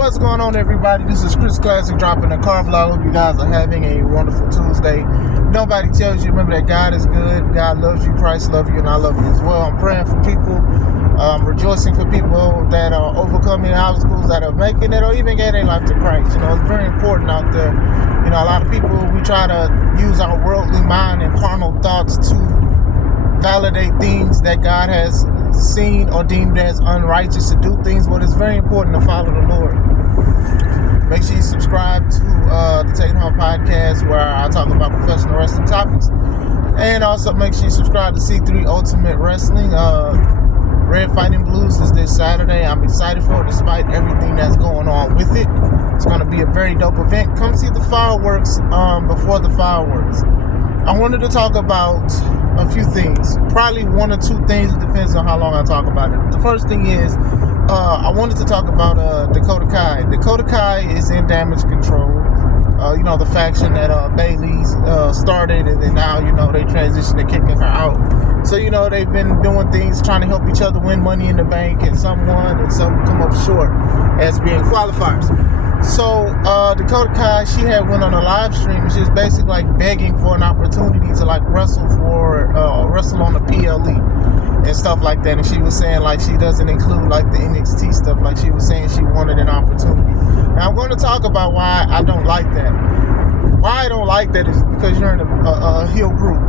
What's going on, everybody? This is Chris Classic dropping a car vlog. Hope you guys are having a wonderful Tuesday. Nobody tells you, remember that God is good, God loves you, Christ loves you, and I love you as well. I'm praying for people. I'm rejoicing for people that are overcoming obstacles, that are making it, or even getting their life to Christ. You know, it's very important out there. You know, a lot of people, we try to use our worldly mind and carnal thoughts to validate things that God has seen or deemed as unrighteous to do things, but it's very important to follow the Lord. Make sure you subscribe to the Taking Home podcast, where I talk about professional wrestling topics, and also make sure you subscribe to C3 Ultimate Wrestling. Red Fighting Blues is this Saturday. I'm excited for it despite everything that's going on with it. It's going to be a very dope event. Come see the fireworks before the fireworks. I wanted to talk about a few things. Probably one or two things. It depends on how long I talk about it. The first thing is, I wanted to talk about Dakota Kai. Dakota Kai is in Damage Control. You know, the faction that Bailey's started, and then now, you know, they transitioned to kicking her out. So, you know, they've been doing things, trying to help each other win Money in the Bank, and some won, and some come up short as being qualifiers. So, Dakota Kai, she had went on a live stream, and she was basically like begging for an opportunity to like wrestle on the PLE and stuff like that. And she was saying like she doesn't include like the NXT stuff. Like she was saying she wanted an opportunity. Now I'm going to talk about why I don't like that. Why I don't like that is because you're in a heel group.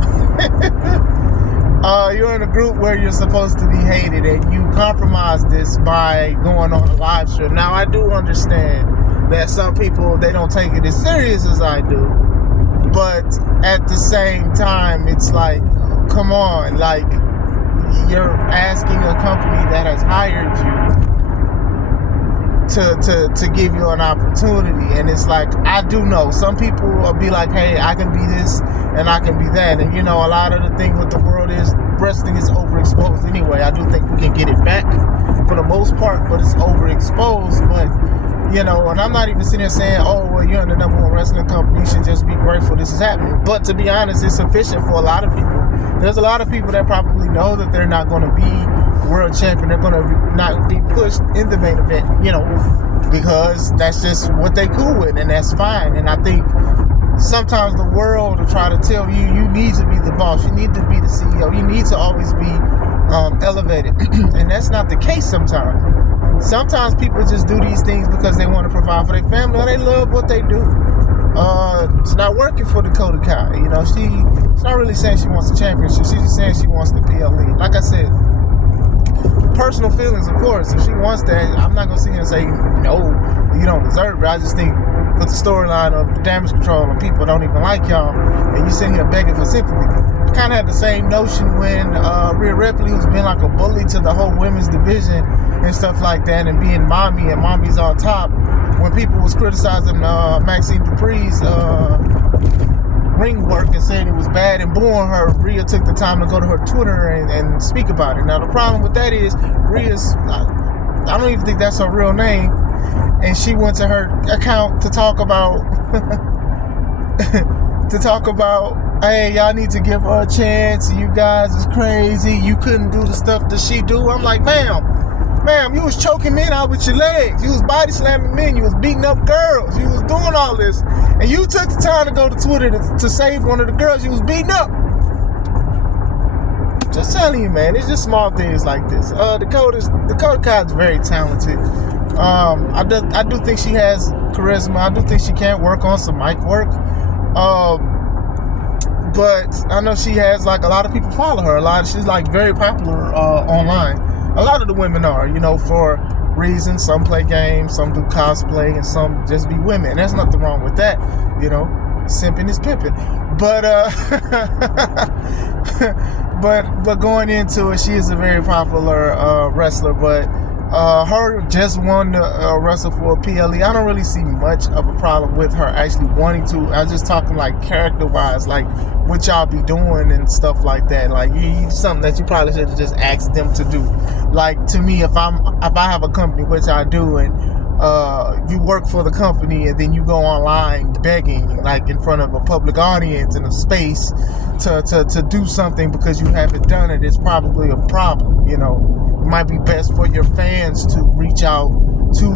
You're in a group where you're supposed to be hated, and you compromise this by going on a live stream. Now I do understand that some people, they don't take it as serious as I do, but at the same time, it's like, come on, like, you're asking a company that has hired you to give you an opportunity. And it's like, I do know some people will be like, hey, I can be this and I can be that. And you know, a lot of the thing with the world is wrestling is overexposed anyway. I do think we can get it back for the most part, but it's overexposed. But you know, and I'm not even sitting here saying, oh, well, you're in the number one wrestling company, you should just be grateful this is happening. But to be honest, it's sufficient for a lot of people. There's a lot of people that probably know that they're not going to be world champion. They're going to not be pushed in the main event, you know, because that's just what they cool with, and that's fine. And I think sometimes the world will try to tell you, you need to be the boss, you need to be the CEO, you need to always be elevated. And that's not the case sometimes. Sometimes people just do these things because they want to provide for their family, or they love what they do. It's not working for Dakota Kai. You know, she's not really saying she wants the championship. She's just saying she wants the PLE. Like I said, personal feelings, of course. If she wants that, I'm not going to sit here and say, no, you don't deserve it. I just think with the storyline of Damage Control and people don't even like y'all, and you sitting here begging for sympathy. I kind of had the same notion when Rhea Ripley, who's been like a bully to the whole women's division and stuff like that, and being mommy, and mommy's on top, when people was criticizing Maxine Dupri's ring work and saying it was bad and booing her, Rhea took the time to go to her Twitter and speak about it. Now the problem with that is Rhea's, I don't even think that's her real name, and she went to her account to talk about hey, y'all need to give her a chance, you guys is crazy, you couldn't do the stuff that she do. I'm like, ma'am, you was choking men out with your legs, you was body slamming men, you was beating up girls, you was doing all this, and you took the time to go to Twitter to save one of the girls you was beating up. Just telling you, man, it's just small things like this. Dakota Kai is very talented. I do think she has charisma. I do think she can work on some mic work. But I know she has, like, a lot of people follow her. She's like very popular online. A lot of the women are, you know, for reasons. Some play games, some do cosplay, and some just be women. There's nothing wrong with that, you know. Simping is pimping. But but going into it, she is a very popular wrestler. But her just wanting to wrestle for a PLE, I don't really see much of a problem with her actually wanting to. I'm just talking like character-wise, like what y'all be doing and stuff like that. Like something that you probably should have just asked them to do. Like, to me, if I have a company, which I do, and you work for the company, and then you go online begging, like in front of a public audience in a space to do something because you haven't done it, it's probably a problem. You know, it might be best for your fans to reach out to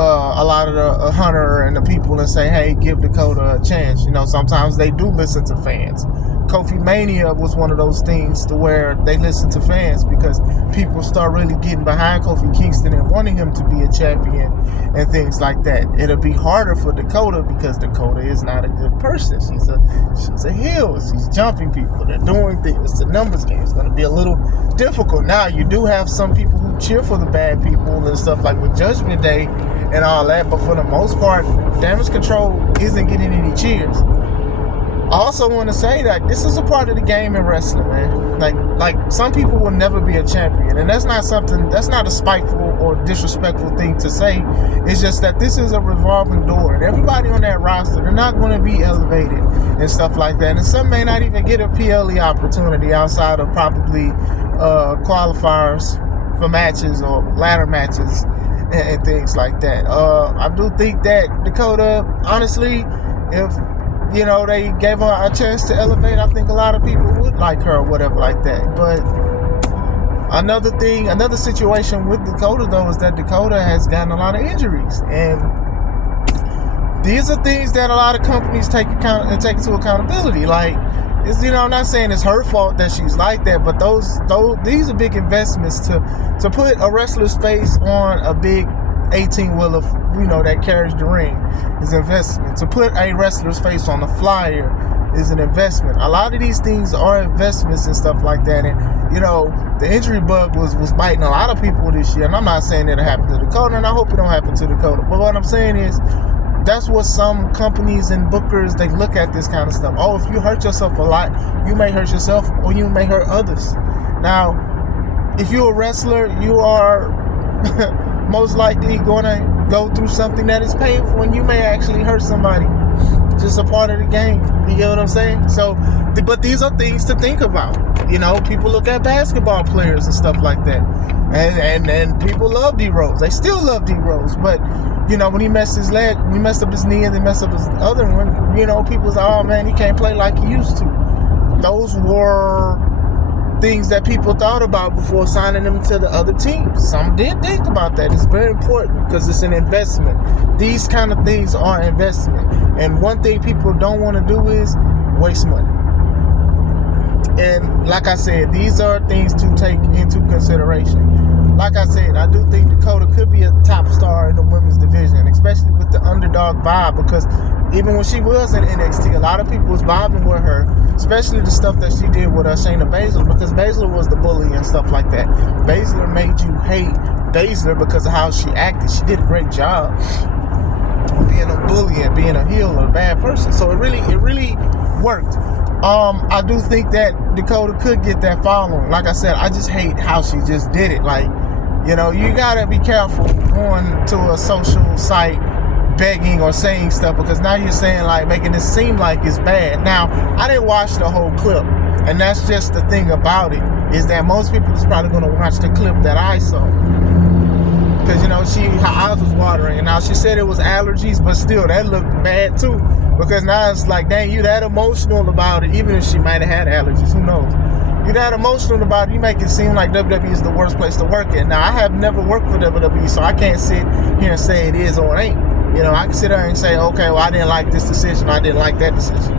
a lot of the Hunter and the people and say, hey, give Dakota a chance. You know, sometimes they do listen to fans. Kofi Mania was one of those things to where they listen to fans because people start really getting behind Kofi Kingston and wanting him to be a champion and things like that. It'll be harder for Dakota because Dakota is not a good person. She's a heel. She's jumping people. They're doing things. It's a numbers game. It's going to be a little difficult. Now, you do have some people who cheer for the bad people and stuff like with Judgment Day and all that, but for the most part, Damage Control isn't getting any cheers. I also want to say that this is a part of the game in wrestling, man. Like some people will never be a champion, and that's not a spiteful or disrespectful thing to say. It's just that this is a revolving door, and everybody on that roster, they're not going to be elevated and stuff like that. And some may not even get a PLE opportunity outside of probably qualifiers for matches or ladder matches and things like that. I do think that Dakota, honestly, if they gave her a chance to elevate, I think a lot of people would like her or whatever like that. But another situation with Dakota, though, is that Dakota has gotten a lot of injuries. And these are things that a lot of companies take into accountability. Like, I'm not saying it's her fault that she's like that, but these are big investments to put a wrestler's face on a big 18-wheeler, that carries the ring is an investment. To put a wrestler's face on the flyer is an investment. A lot of these things are investments and stuff like that. And, the injury bug was biting a lot of people this year. And I'm not saying it'll happen to Dakota, and I hope it don't happen to Dakota. But what I'm saying is, that's what some companies and bookers, they look at this kind of stuff. Oh, if you hurt yourself a lot, you may hurt yourself or you may hurt others. Now, if you're a wrestler, you are most likely going to go through something that is painful, and you may actually hurt somebody. Just a part of the game. You get what I'm saying? So, but these are things to think about. People look at basketball players and stuff like that, and people love D Rose. They still love D Rose, but when he messed up his knee, and then messed up his other one. People say, "Oh man, he can't play like he used to." Those were things that people thought about before signing them to the other teams. Some did think about that. It's very important because it's an investment. These kind of things are investment. And one thing people don't want to do is waste money. And like I said, these are things to take into consideration. Like I said, I do think Dakota could be a top star in the women's division, especially with the underdog vibe, because even when she was in NXT, a lot of people was vibing with her, especially the stuff that she did with Shayna Baszler, because Baszler was the bully and stuff like that. Baszler made you hate Baszler because of how she acted. She did a great job being a bully and being a heel or a bad person. So it really worked. I do think that Dakota could get that following. Like I said, I just hate how she just did it. Like, you gotta be careful going to a social site begging or saying stuff, because now you're saying, like, making it seem like it's bad. Now, I didn't watch the whole clip, and that's just the thing about it, is that most people is probably going to watch the clip that I saw, because her eyes was watering, and now she said it was allergies, but still that looked bad too, because now it's like, dang, you that emotional about it. Even if she might have had allergies, who knows? You're that emotional about it, you make it seem like WWE is the worst place to work at. Now, I have never worked for WWE, so I can't sit here and say it is or it ain't. I can sit there and say, okay, well, I didn't like this decision, I didn't like that decision.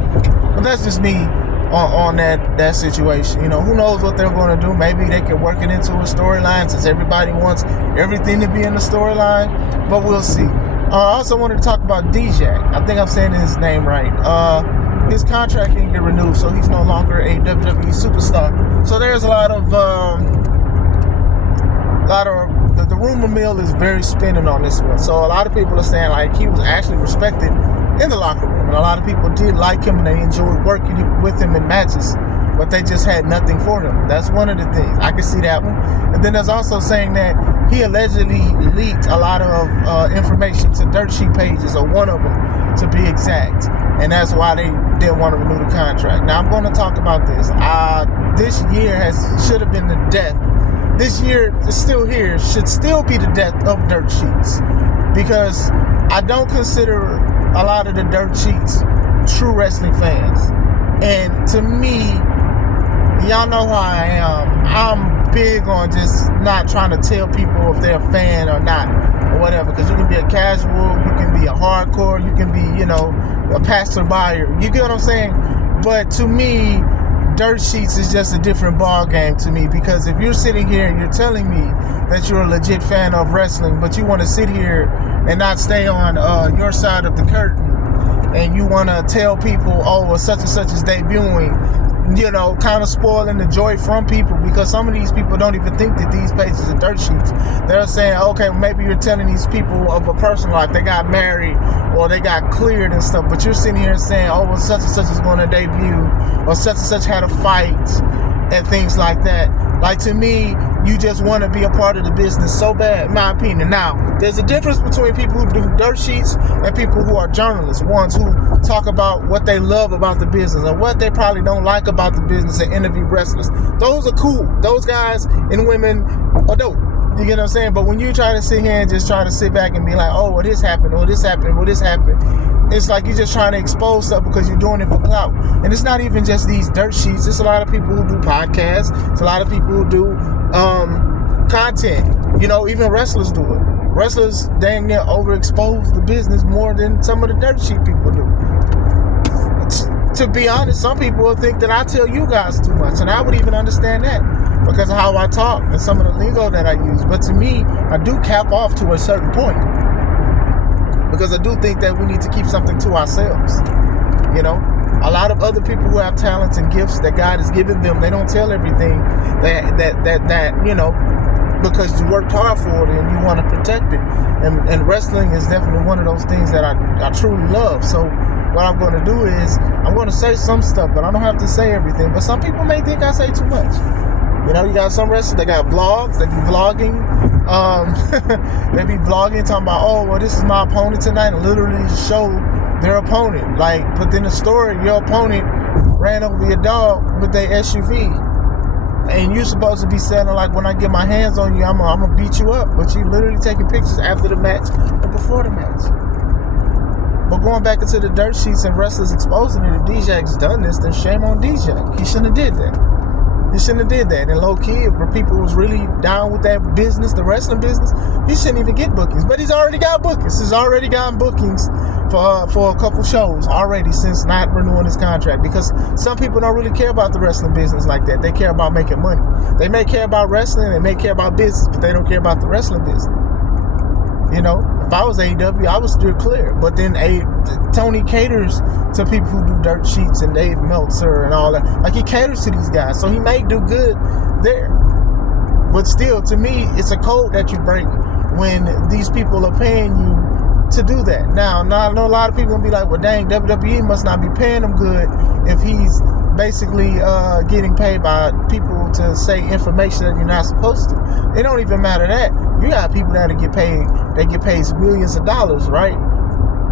But that's just me on that situation. Who knows what they're going to do? Maybe they can work it into a storyline, since everybody wants everything to be in the storyline. But we'll see. I also wanted to talk about Dijak. I think I'm saying his name right. His contract didn't get renewed, so he's no longer a WWE superstar. So there's a lot of the rumor mill is very spinning on this one. So a lot of people are saying, like, he was actually respected in the locker room, and a lot of people did like him and they enjoyed working with him in matches, but they just had nothing for him. That's one of the things. I can see that one. And then there's also saying that he allegedly leaked a lot of information to Dirtsheet pages, or one of them to be exact, and that's why they didn't want to renew the contract. Now, I'm going to talk about this. This year should have been the death. This year is still here, should still be the death of Dirtsheets, because I don't consider a lot of the Dirtsheets true wrestling fans. And to me, y'all know how I am. I'm big on just not trying to tell people if they're a fan or not. or whatever. Because you can be a casual, you can be a hardcore, you can be, a passerby. You get what I'm saying? But to me, Dirtsheets is just a different ball game to me, because if you're sitting here and you're telling me that you're a legit fan of wrestling, but you want to sit here and not stay on your side of the curtain, and you want to tell people, oh, well, such and such is debuting, kind of spoiling the joy from people, because some of these people don't even think that these pages are Dirtsheets. They're saying, okay, maybe you're telling these people of a personal life, they got married or they got cleared and stuff, but you're sitting here saying, oh, well, such and such is going to debut, or such and such had a fight and things like that. Like, to me, you just want to be a part of the business so bad, in my opinion. Now, there's a difference between people who do Dirtsheets and people who are journalists, ones who talk about what they love about the business and what they probably don't like about the business and interview wrestlers. Those are cool. Those guys and women are dope. You get what I'm saying? But when you try to sit here and just try to sit back and be like, oh, well, this happened, or this happened, or this happened, it's like you're just trying to expose stuff because you're doing it for clout. And it's not even just these Dirtsheets. It's a lot of people who do podcasts. It's a lot of people who do content. Even wrestlers do it. Wrestlers dang near overexpose the business more than some of the Dirtsheet people do. To be honest, some people will think that I tell you guys too much, and I would even understand that because of how I talk and some of the lingo that I use. But to me, I do cap off to a certain point, because I do think that we need to keep something to ourselves. A lot of other people who have talents and gifts that God has given them, they don't tell everything that because you worked hard for it and you want to protect it. And wrestling is definitely one of those things that I truly love. So what I'm going to do is I'm going to say some stuff, but I don't have to say everything. But some people may think I say too much. You got some wrestlers, they got vlogs, they be vlogging. They be vlogging, talking about, oh, well, this is my opponent tonight, and literally show their opponent. But in the story, your opponent ran over your dog with their SUV. And you're supposed to be saying, like, when I get my hands on you, I'm going to beat you up. But you literally taking pictures after the match and before the match. But going back into the Dirtsheets and wrestlers exposing it, if Dijak's done this, then shame on Dijak. He shouldn't have did that. He shouldn't have did that. And low-key, if people was really down with that business, the wrestling business, he shouldn't even get bookings. But he's already got bookings. He's already gotten bookings for a couple shows already since not renewing his contract. Because some people don't really care about the wrestling business like that. They care about making money. They may care about wrestling, they may care about business, but they don't care about the wrestling business. If I was AEW, I would steer clear. But then Tony caters to people who do Dirtsheets and Dave Meltzer and all that. Like, he caters to these guys, so he may do good there. But still, to me, it's a code that you break when these people are paying you to do that. Now, I know a lot of people will be like, well, dang, WWE must not be paying him good if he's basically getting paid by people to say information that you're not supposed to. It don't even matter that. You got people that get paid millions of dollars, right?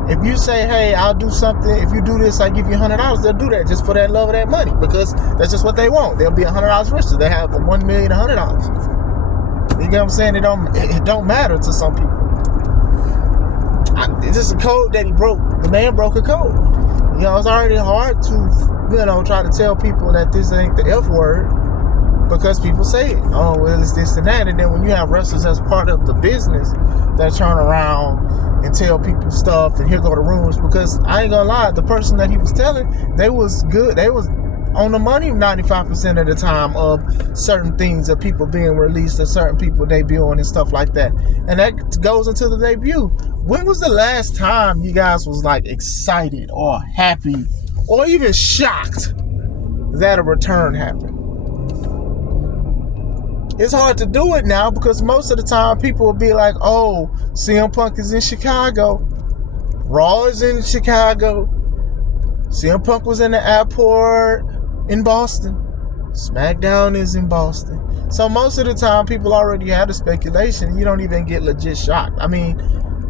If you say, hey, I'll do something, if you do this, I give you $100, they'll do that just for that love of that money, because that's just what they want. They'll be $100 richer. They have $1,100,000. You get what I'm saying? It don't matter to some people. It's just a code that he broke. The man broke a code. It's already hard to, try to tell people that this ain't the F word, because people say it. Oh, well, it's this and that. And then when you have wrestlers as part of the business that turn around and tell people stuff, and here go the rumors, because I ain't gonna lie, the person that he was telling, they was good. They was on the money 95% of the time of certain things, of people being released, or certain people debuting and stuff like that. And that goes into the debut. When was the last time you guys was like excited or happy or even shocked that a return happened? It's hard to do it now, because most of the time people will be like, oh, CM Punk is in Chicago, Raw is in Chicago, CM Punk was in the airport in Boston, SmackDown is in Boston. So most of the time people already have the speculation. You don't even get legit shocked. I mean,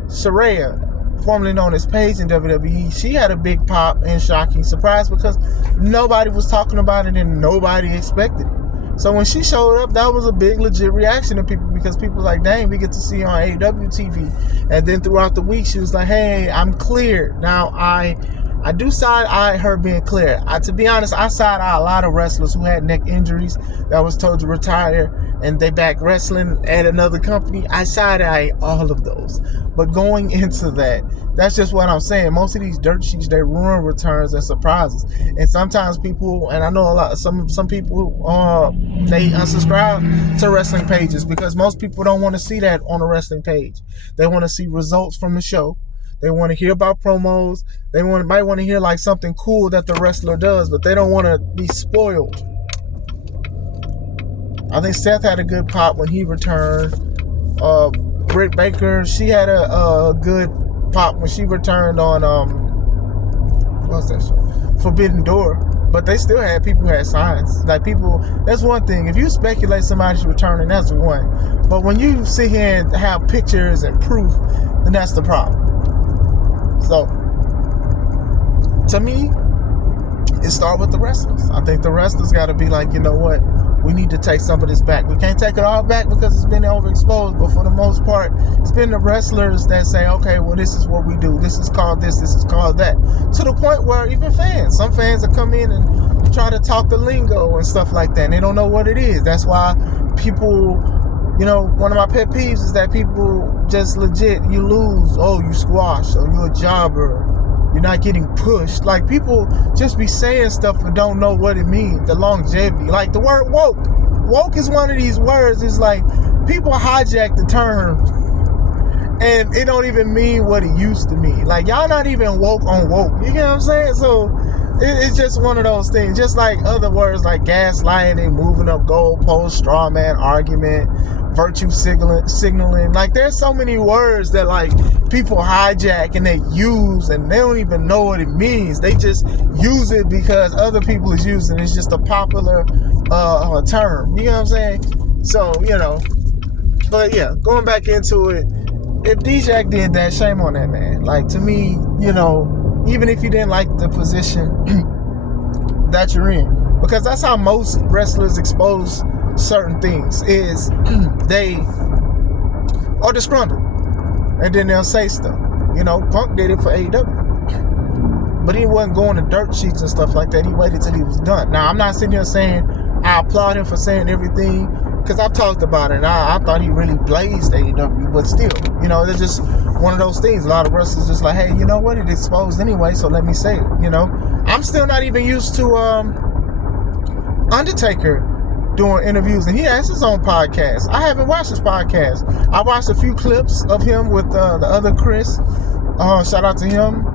Saraya, formerly known as Paige in WWE, she had a big pop and shocking surprise because nobody was talking about it and nobody expected it. So when she showed up, that was a big legit reaction to people, because people were like, dang, we get to see her on AEW TV. And then throughout the week, she was like, hey, I'm cleared. Now, I do side-eye her being cleared. To be honest, I side-eye a lot of wrestlers who had neck injuries that was told to retire and they back wrestling at another company, I side-eye all of those. But going into that, that's just what I'm saying. Most of these dirt sheets, they ruin returns and surprises. And sometimes people, and I know a lot, some people, they unsubscribe to wrestling pages because most people don't want to see that on a wrestling page. They want to see results from the show. They want to hear about promos. They might want to hear like something cool that the wrestler does, but they don't want to be spoiled. I think Seth had a good pop when he returned. Britt Baker, she had a good pop when she returned on what's that show? Forbidden Door. But they still had people who had signs. Like people, that's one thing. If you speculate somebody's returning, that's one. But when you sit here and have pictures and proof, then that's the problem. So, to me, it starts with the wrestlers. I think the wrestlers got to be like, you know what? We need to take some of this back. We can't take it all back because it's been overexposed. But for the most part, it's been the wrestlers that say, okay, well, this is what we do. This is called this is called that. To the point where even fans, some fans will come in and try to talk the lingo and stuff like that. And they don't know what it is. That's why people, you know, one of my pet peeves is that people just legit, you lose, oh, you squash, or you're a jobber, you're not getting pushed. Like, people just be saying stuff and don't know what it means, the longevity. Like, the word woke. Woke is one of these words. It's like, people hijack the term, and it don't even mean what it used to mean. Like, y'all not even woke on woke. You get what I'm saying? So, it's just one of those things. Just like other words like gaslighting, moving up goalposts, straw man argument, virtue signaling. Like, there's so many words that like people hijack and they use, and they don't even know what it means. They just use it because other people is using it. It's just a popular term. You know what I'm saying? So, you know. But yeah, going back into it, if Dijak did that, shame on that man. Like, to me, you know, even if you didn't like the position that you're in, because that's how most wrestlers expose certain things, is they are disgruntled and then they'll say stuff. You know, Punk did it for AEW, but he wasn't going to dirt sheets and stuff like that. He waited till he was done. Now, I'm not sitting here saying I applaud him for saying everything, because I've talked about it, and I thought he really blazed AEW, but still, you know, it's just one of those things. A lot of wrestlers just like, hey, you know what, it exposed anyway, so let me say it, you know. I'm still not even used to Undertaker doing interviews, and he has his own podcast. I haven't watched his podcast. I watched a few clips of him with the other Chris. Shout out to him.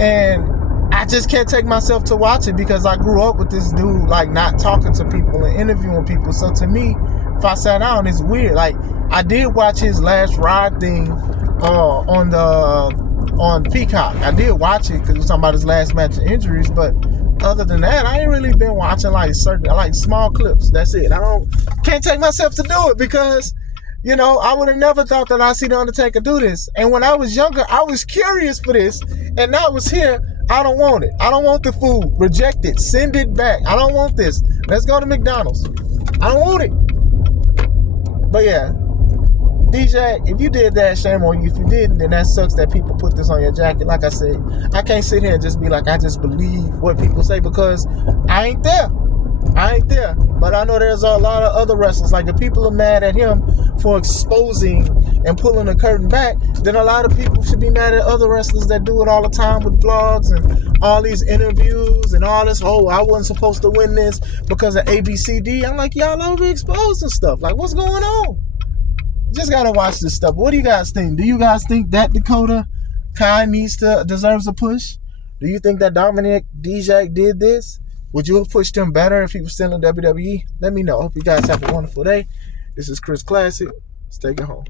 And I just can't take myself to watch it because I grew up with this dude, like, not talking to people and interviewing people. So to me, if I sat down, it's weird. Like, I did watch his last ride thing on Peacock. I did watch it because it was talking about his last match and injuries, but other than that, I ain't really been watching like small clips. That's it. Can't take myself to do it because, you know, I would have never thought that I'd see the Undertaker do this. And when I was younger, I was curious for this, and now it's here. I don't want it. I don't want the food. Reject it. Send it back. I don't want this. Let's go to McDonald's. I don't want it. But yeah, Dijak, if you did that, shame on you. If you didn't, then that sucks that people put this on your jacket. Like I said, I can't sit here and just be like, I just believe what people say, because I ain't there. But I know there's a lot of other wrestlers. Like, if people are mad at him for exposing and pulling the curtain back, then a lot of people should be mad at other wrestlers that do it all the time with vlogs and all these interviews and all this, oh, I wasn't supposed to win this because of ABCD. I'm like, y'all overexposing stuff. Like, what's going on? Just gotta watch this stuff. What do you guys think? Do you guys think that Dakota Kai deserves a push? Do you think that Dominic Dijak did this? Would you have pushed him better if he was still in WWE? Let me know. Hope you guys have a wonderful day. This is Chris Classic. Stay home.